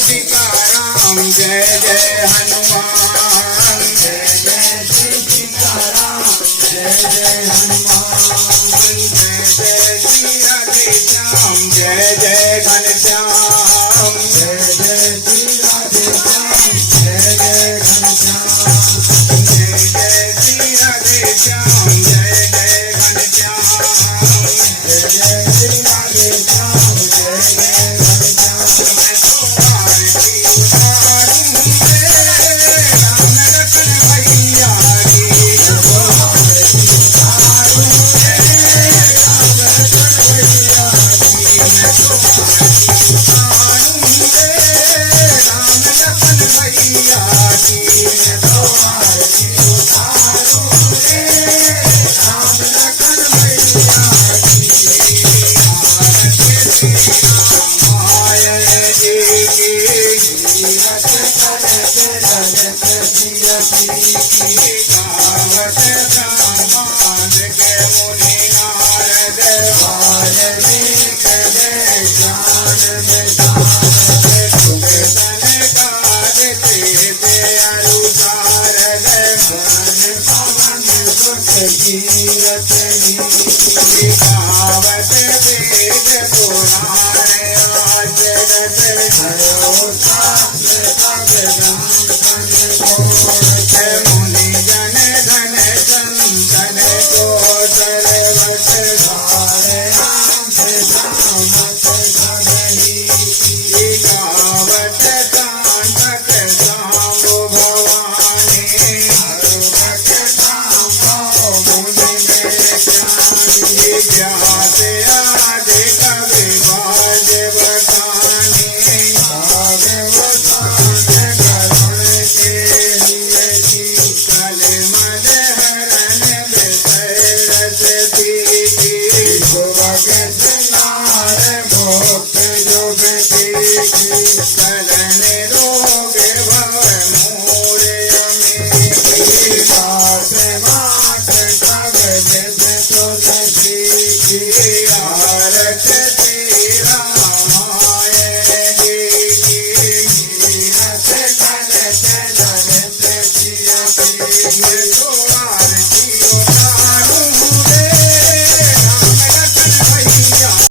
सीताराम जय जय हनुमान जय जय श्री सीताराम जय जय हनुमान जय जय श्री राधे श्याम जय जय घनश्याम जय जय श्री राधे श्याम जय जय घनश्याम जय जय श्री राधे श्याम जय जय घनश्याम जय जय श्री राधे श्याम जय जय घनश्याम मैं तो आरती उतारूं रे राम रतन भैया की तो आरती उतारूं रे राम रतन भैया की मैं तो आरती उतारूं रे राम रतन भैया की मैं तो आरती उतारूं रे राम रतन भैया गावत वेद पुराण